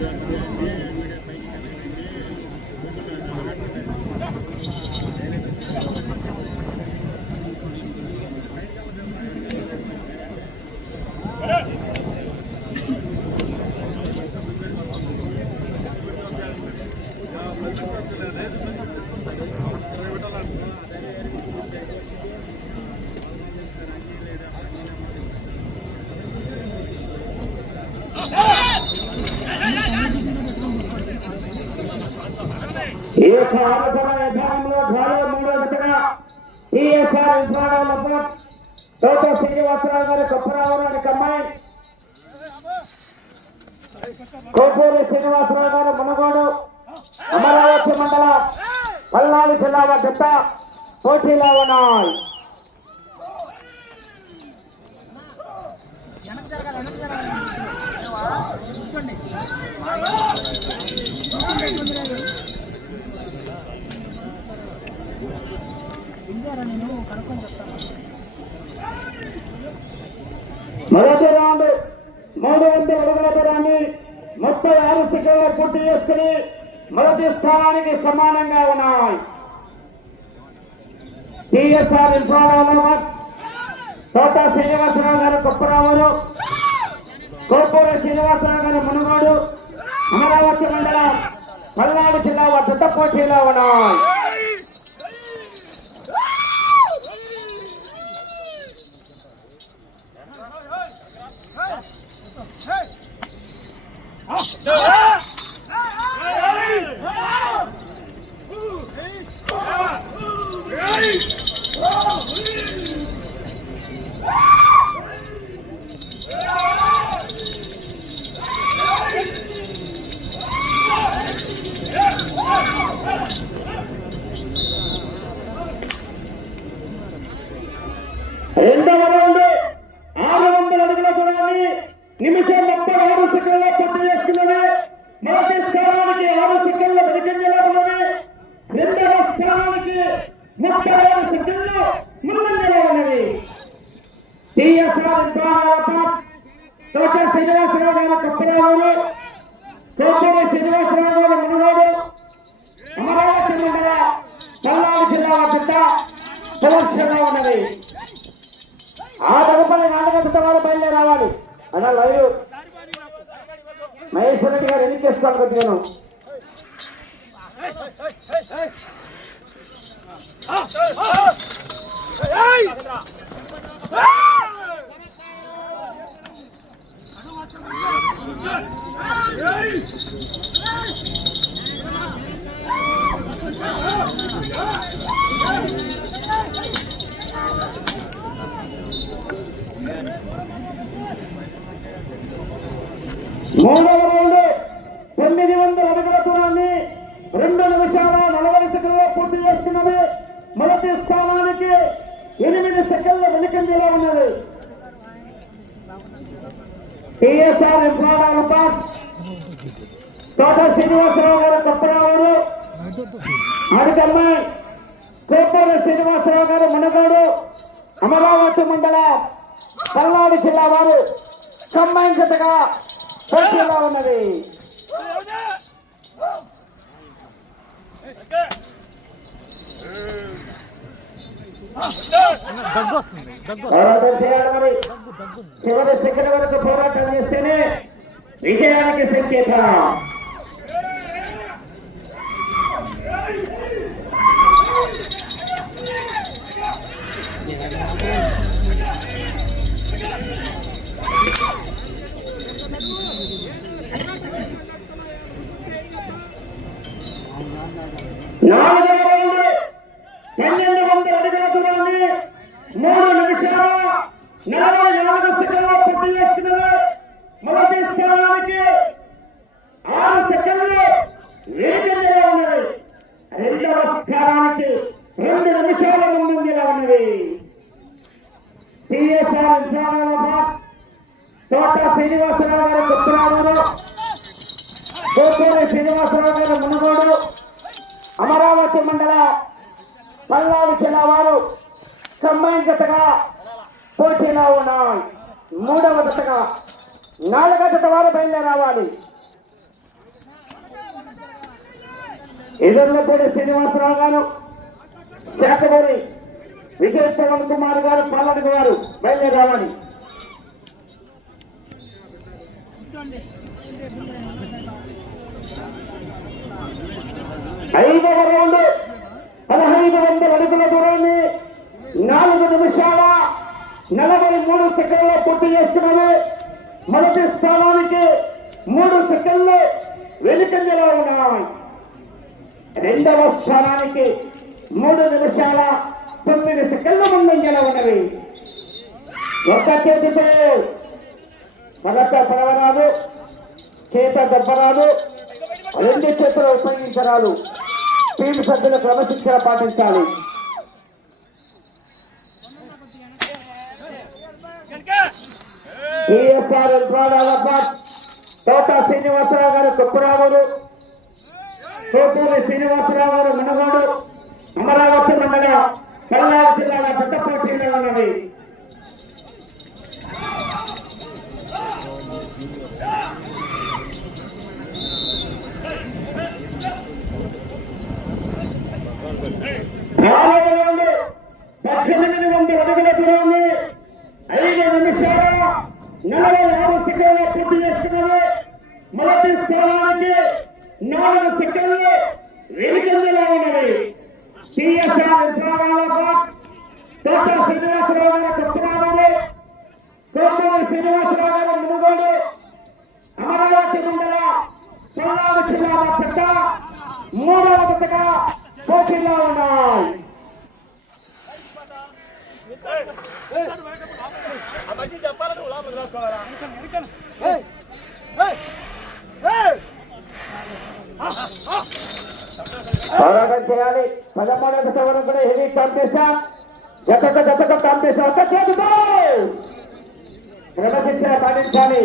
Yeah, yeah, yeah. ఈ యొక్క ఆలోచన విధానంలో ధ్వజ మూడో విధంగా టీఎస్ఆర్ విధానాలకు తోట శ్రీనివాసరావు గారి కొప్పరావు గారి అమ్మాయి కోపూరి శ్రీనివాసరావు గారు మునగోడు అమరావతి మండలం పల్నాడు జిల్లా జత పోటీలో ఉన్నాయి మొదటి రౌండ్ మూడు వందల అడుగుల దూరాన్ని ముప్పై ఆరు సెకండ్లు పూర్తి చేసుకుని మొదటి స్థానానికి సమానంగా ఉన్నాయి. టిఎస్ఆర్ ఇన్ఫారావు తోట శ్రీనివాసరావు గారు కొప్పరావు కోపూరు శ్రీనివాసరావు గారు మునుగోడు అమరావతి మండలం పల్నాడు జిల్లా వద్ద పోటీలో ఉన్నాయి. ప్రదర్శనలో ఉన్నది ఆ తదుపరి నాలుగంట వారు బయలుదేరి రావాలి అన్న లైవ్ మహేశ్వర రెడ్డి గారు ఎన్ని చేసుకోవాలి కొద్దిగాను Yeah! మూడవ రౌండ్ తొమ్మిది వందల అడుగుల దూరాన్ని రెండు నిమిషాల నలభై సెకండ్లో పూర్తి చేస్తున్నది. మొదటి స్థానానికి ఎనిమిది సెకండ్ల వెనుకంజలో ఉన్నది. టిఎస్ఆర్ విభాగాల తోట శ్రీనివాసరావు గారు కొత్తగారు అడిగమ్మాయి కోపూరి శ్రీనివాసరావు గారు మునగాడు. అమరావతి మండలం పల్నాడు జిల్లా వారు సంబంధితగా పోటీలో ఉన్నది. చివరి సెకండ్ వరకు పోరాటం చేస్తేనే విజయానికి సంకేతం నాలుగవ రౌండ్ పన్నెండు వందల అడుగుల దూరాన్ని మూడు నిమిషాల నలభై నాలుగు సెకండ్ల పూర్తి చేస్తున్నది మొదటి స్థానానికి ఆరు సెకండ్లు వేగంగా ఉన్నది రెండవ స్థానానికి రెండు నిమిషాల ముందుగా ఉన్నది టీఎస్ఆర్ విభాగాల తోట శ్రీనివాసరావు గారు కొత్తరావు కోటూరి శ్రీనివాసరావు గారు మునుగోడు. అమరావతి మండల పల్నాడు జిల్లా వారు సంబంధితగా పోటీలో ఉన్నాయి. మూడవ జతగా నాలుగవ జత వారు బయలుదేరావాలి ఎదుర్లపూడి శ్రీనివాసరావు గారు శాఖమూరి విజయ్ పవన్ కుమార్ గారు పాలన గారు బయలుదేరావాలి ఐదవ రౌండ్ పదహైదు వందల అడుగుల దూరాన్ని నాలుగు నిమిషాల నలభై మూడు సెకండ్ల పూర్తి చేస్తున్నది మొదటి స్థానానికి మూడు సెకండ్లు వెనుకంజలో ఉన్నాయి రెండవ స్థానానికి మూడు నిమిషాల తొమ్మిది సెకండ్ల ముందంజలో ఉన్నవి. ఒక చేతితో మొదట పడవరాదు చేత దెబ్బరాదు రెండు చేతులు ఉపయోగించరాదు. టీం సభ్యులు క్రమశిక్షణ పాటించాలి. ఈఎస్ఆర్ తోట శ్రీనివాసరావు గారు కొప్పురావుడు తోటూరి శ్రీనివాసరావు గారు మినగోడు అమరావతి మండల పల్నాడు జిల్లాలో పెద్ద పోటీలో జతగా పోటీలో ఉన్నాయి. పోరాటం చేయాలి. పదమూడవ జత కూడా హెవీ కాంపిటీషన్ జతక జతక కాంపిటీషన్ ఒక చేతితో క్రమశిక్షణ పాటించాలి.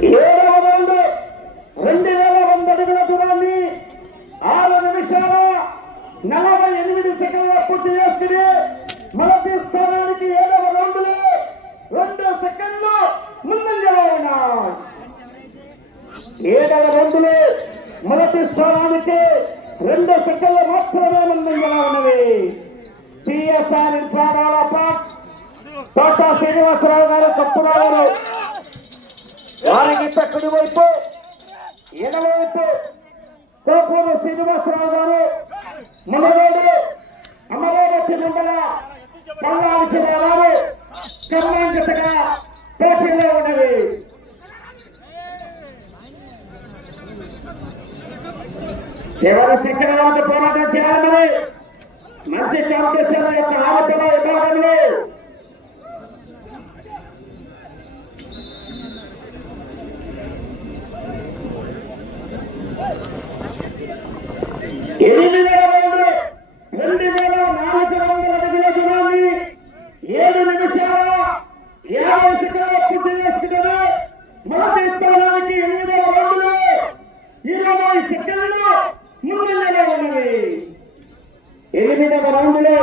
Yeah. వారికి తక్కుడి వైపు. ఎడమ కోపూరు శ్రీనివాసరావు గారు. మునగోడు అమరావతి మండల పల్నాడు జిల్లా వారు. కర్ణాటకగా పోటీలో ఉన్నది ఎవరు శిక్షణ పోరాటం చేయాలని మంచి కాంపిటీషన్ యొక్క ఆలోచన విభాగంలో ఎనిమిది వేల రెండు వేల నాలుగు వందల అడుగుల దూరాన్ని ఏడు నిమిషాల యాభై సెకండ్ల పూర్తి చేసుకున్నది మొదటి స్థానానికి ఎనిమిదవ రౌండ్లో ఇరవై సెకండ్లు ముందంజలో ఉన్నది ఎనిమిదవ రౌండ్లో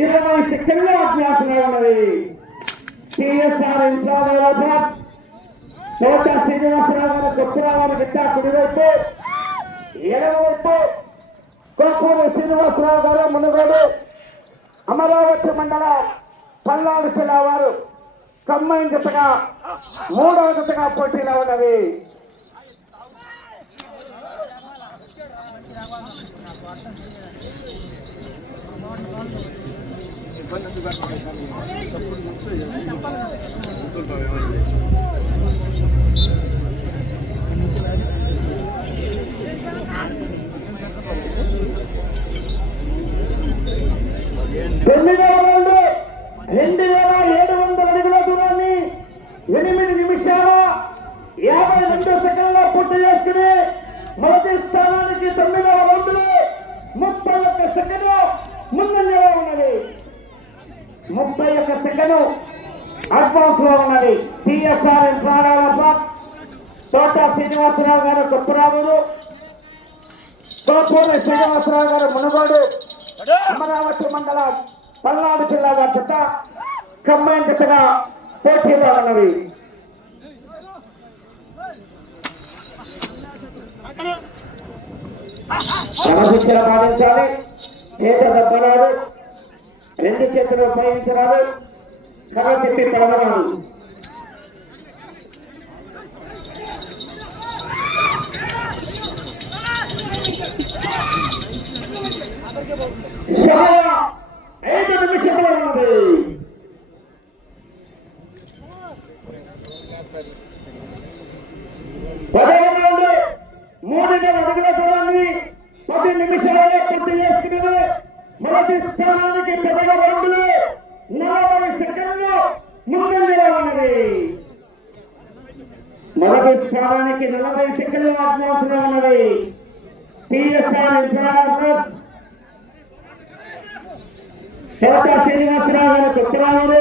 ఇరవై సెకండ్ల అభ్యాసంలో ఉన్నది టిఎస్ఆర్ ఇంట్లో తోట శ్రీనివాసరావు గారు కొత్తరావు కుడివైపు ఎడమవైపు కోకూరు శ్రీనివాసరావు గారు మునుగోడు అమరావతి మండల పల్నాడు జిల్లా వారు. కమ్మైన జతగా మూడవ జతగా పోటీలో ఉన్నవి ఇబ్బంది రౌండ్ రెండు వేల ఏడు వందల అడుగుల దూరాన్ని ఎనిమిది నిమిషాల యాభై రెండు సెకండ్ల పూర్తి చేసుకుని మొదటి స్థానానికి తొమ్మిదవ రౌండ్లో ముప్పై ఒక్క సెకండ్ ముందంజలో ఉన్నది ముప్పై ఒక్క సెకండ్ అడ్వాన్స్లో ఉన్నది టిఎస్ఆర్ ప్రాణాలపాట్ తోట శ్రీనివాసరావు గారు కొప్పురావులు కోపూరి శ్రీనివాసరావు గారు మునుగోడు అమరావతి మండలం పల్నాడు జిల్లా జత కంబైన్ దిశగా పోటీలో ఉన్నవి క్రమశిక్షణ పాటించాలి చేత రెండు చేతులు ఉపయోగించరాదు కర్ర తిప్పి పడవరాదు. సమయం ఐదు నిమిషములు ఉన్నది పదహైదు నుండి మూడు అడుగుల దూరాన్ని పది నిమిషాలలో పూర్తి మొదటి స్థానానికి పెద్దగా నలభై సెకండ్లు ముందంజలో ఉన్నది. మొదటి స్థానానికి నలభై సెకండ్లు ఉన్నది టీఎస్ఆర్ కోట శ్రీనివాసరావు గారు కొత్తరావులు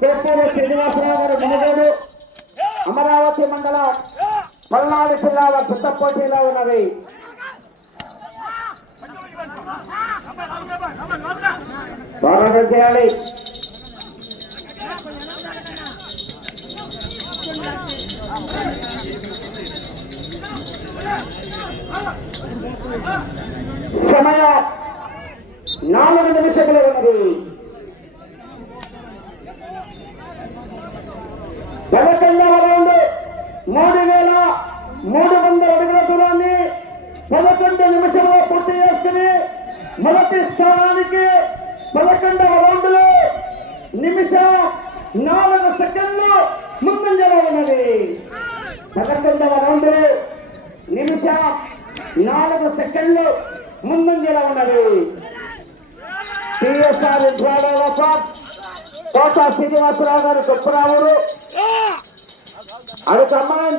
కొప్పూరు శ్రీనివాసరావు గారు మనగోడు అమరావతి మండలం పల్నాడు జిల్లాల పెద్ద పోటీలో ఉన్నది. పోరాటం చేయాలి. సమయం. నాలుగు నిమిషములు ఉంది పదకొండవ రౌండ్ మూడు వేల మూడు వందల అడుగుల దూరాన్ని పదకొండు నిమిషంలో పూర్తి చేసుకుని మొదటి స్థానానికి పదకొండవ రౌండ్లో నిమిషం నాలుగు సెకండ్లు ముందంజలో ఉన్నది. పదకొండవ రౌండ్ నిమిషం నాలుగు సెకండ్లు ముందంజలో ఉన్నది. టిఎస్ఆర్ కోట శ్రీనివాసరావు గారు గొప్పరావురు అది కమ్మాన్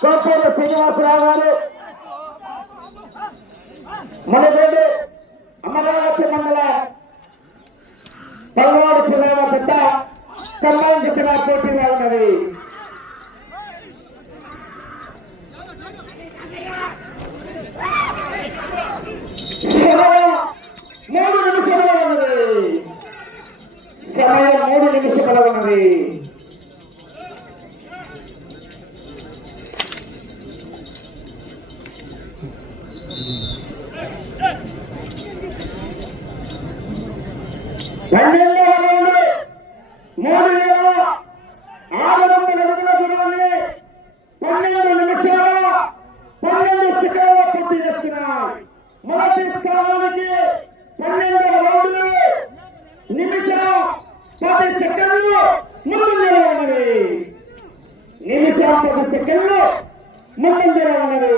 కోపూరు శ్రీనివాసరావు గారు మనగోడు అమరావతి మండల పల్నాడు జిల్లాల పెద్ద కమ్మాన్ జిల్లా పోటీగా ఉన్నది మూడు నిమిషాలు ఉన్నది సమయం మూడు నిమిషములు ఉన్నది మూడు వేల ఆరు వందల అడుగుల పన్నెండు నిమిషాల పన్నెండు సెకండ్ల పూర్తి చేస్తున్నాయి మొదటి స్థానానికి పన్నెండవ రౌండ్ నిమిషం పది సెకండ్లు ముందంజలో ఉన్నది నిమిషం పది సెకండ్లు ముందంజలో ఉన్నది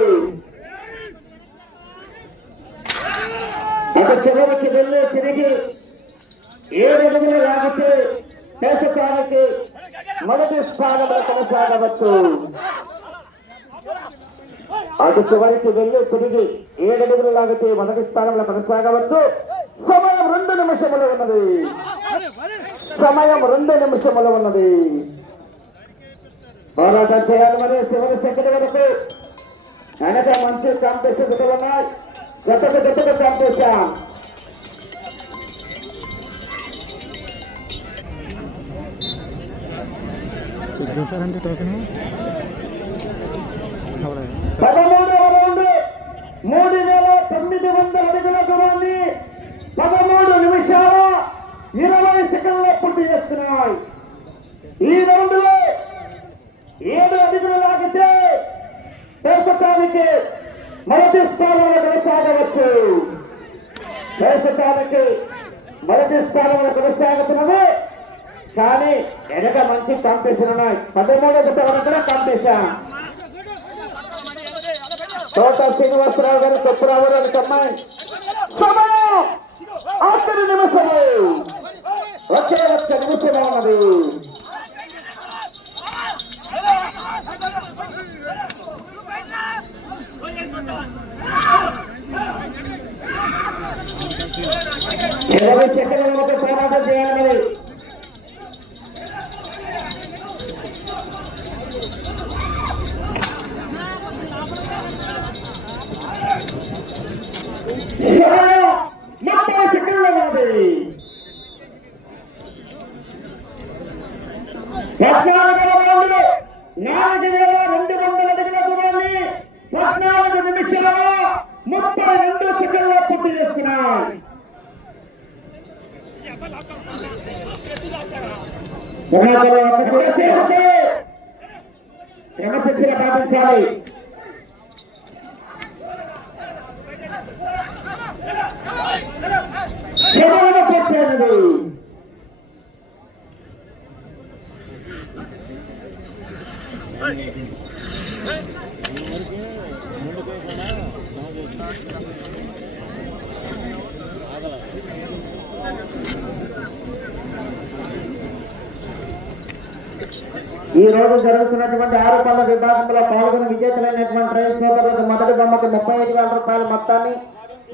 ఒక చివరికి వెళ్ళి తిరిగి ఏడు అడుగులు లాగితే దేశకానికి మొదటి స్థానంలో కొనసాగవచ్చు. అటు చివరికి వెళ్ళి తిరిగి ఏడడుగులు లాగితే మొదటి స్థానంలో కొనసాగవచ్చు. సమయం రెండు నిమిషములు ఉన్నది. సమయం రెండు నిమిషములు ఉన్నది. పోరాటం చేయాలి మరి చివరి సెకండ్ వరకు. వెనక మంచి కాంపిటీషన్ జతలు ఉన్నాయి. జతకు జతకు కాంపిటీషన్ చూసారండి టోకెన్ అవునా పదమూడవ రౌండ్ మూడు వేల తొమ్మిది వందల అడుగుల దూరాన్ని పదమూడు నిమిషాల ఇరవై పోటీ చేస్తున్నాయి. ఈ రౌండ్లో ఏడు అడుగులు లాగితే దేశకానికి మొదటి స్థానంలో కొనసాగవచ్చు. దేశకానికి మొదటి స్థానంలో కొనసాగుతున్నది. కానీ వెనక మంచి కాంపిటీషన్ ఉన్నాయి. పదమూడవ జత కూడా కాంపిటీషన్ తోట శ్రీనివాసరావు గారు కొత్తరావు గారు అమ్మాయి. సమయం! ఆఖరి నిమిషము ఒకే ఒక్క నిమిషమే ఉన్నది ఇరవై సెకండ్ల పోరాటం చేయాలి. పూర్తి చేస్తున్నారు క్రమశిక్షణ పాటించాలి చెరువులు పెట్టండి Thank you. ఈ రోజు జరుగుతున్నటువంటి ఆరు పనుల విభాగంలో పాల్గొని విజేతలైనటువంటి రైతు సోదరులకు మొదటి బొమ్మకి ముప్పై ఐదు వేల రూపాయల మొత్తాన్ని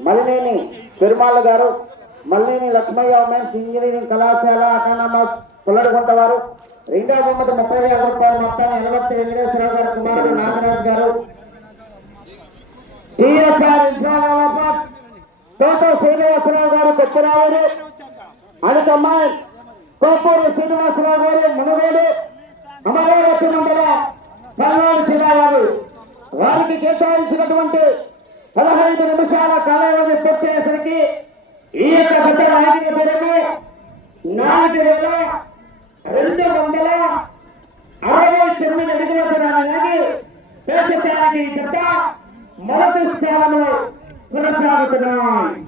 మల్లినేని పెరుమాళ్ళ గారు మల్లినేని లక్ష్మయ్య ఉమెన్స్ ఇంజనీరింగ్ కళాశాల అటానమస్ పుల్లడిగుంట వారు. రెండవ బొమ్మకి ముప్పై వేల రూపాయల మొత్తాన్ని ఎలవర్తి వెంకటేశ్వరరావు గారు కుమారుడు నాగరాజు గారు. తోట శ్రీనివాసరావు గారు కొత్తరావుడు అడుగమ్మాయి కోపూరు శ్రీనివాసరావు గారు మునుగోడు. అమరావతి మండల పల్నాడు జిల్లా వారు వారికి కేటాయించినటువంటి పదహైదు నిమిషాల కాలాన్ని పూర్తయ్యేసరికి ఈ యొక్క గత నాయకుల పేరును నాలుగు వేల రెండు వందల అరవై తొమ్మిది అడుగుల దూరాన్ని పేర్చడానికి ఈ మొదటి స్థానంలో కొనసాగుతున్నాయి